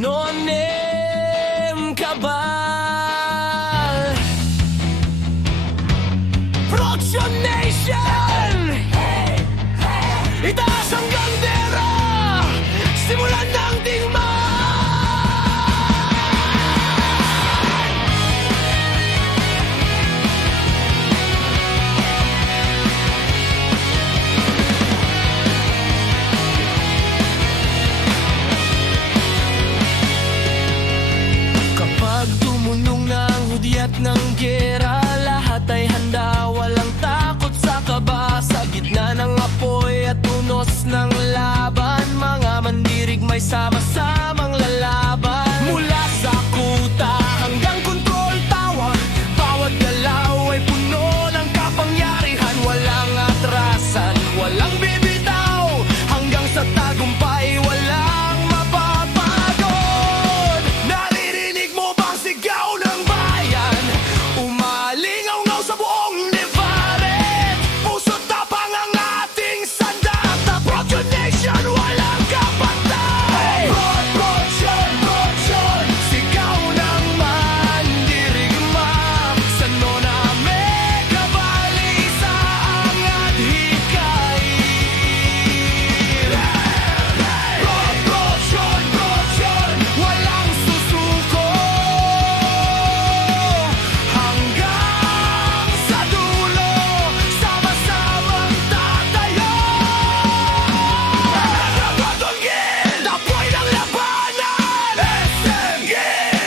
Nonem Cabal Production Nation! Itaas ang bandera! Simulan ng digmaan! Kapag tumunong na ang hudyat ng gera, lahat ay handa, walang takot sa kaba. Sa gitna ng apoy at tunos ng laban, mga mandirigmay sama-samang lalaban. Mula sa kuta hanggang control tower, bawat galaw ay puno ng kapangyarihan. Walang atrasan, walang bibitaw, hanggang sa tagumpay walang mapapagod. Naririnig mo bang sigaw ng bayan? Umalingaw-ngaw sa buong Nevaret. Puso't tapang ang ating sandata. Production Nation, walang kapatay. Production, sigaw ng mandirigma. Sa Nona Cabal, isa ang hikain. Production, walang susuko. Hanggang sa dulo, sama-samang tatayo. Nagagandungin, tapoy ng labanan. SMG,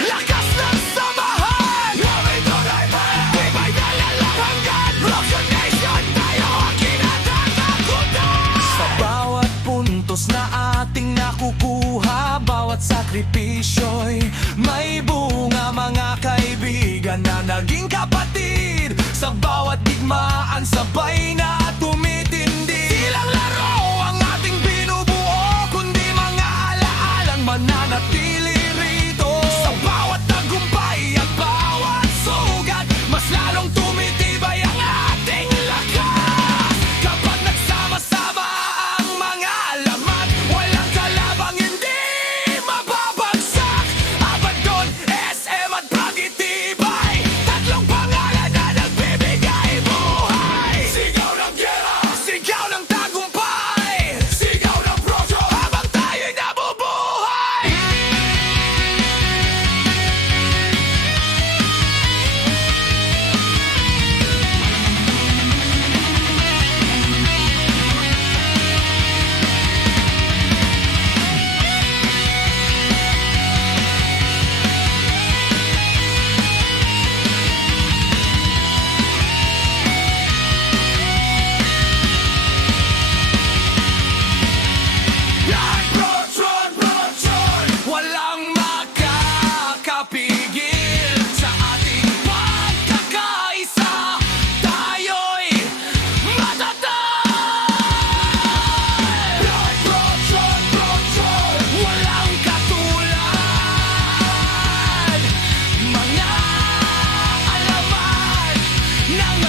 lakas ng samahan. Kami tunay pa, tibay na lalakanggan. Production Nation, tayo ang kinatatakutan. Sa bawat puntos na ating nakukuha, bawat sakripisyo'y may bunga. Mga kaibigan na naging kapatid, sa bawat digmaan sabay na tumitindi. Silang laro ang ating binubuo, kundi mga alaalang mananatili rito. Sa bawat tagumpay at bawat sugat, mas lalong tumitibay ang ating lakas. Kapag nagsama-sama ang mga alamat, walang kalabang hindi mababagsak. Abandon, SM at pag-itibay, tatlong pangalan na nagbibigay buhay. Sigaw ng gera, sigaw ng tagumpay, sigaw ng projo habang tayo'y nabubuhay. Yan, production, walang makakapigil sa ating pagkakaisa. Tayo'y matatag. Production, walang katulad. Mga alamat ng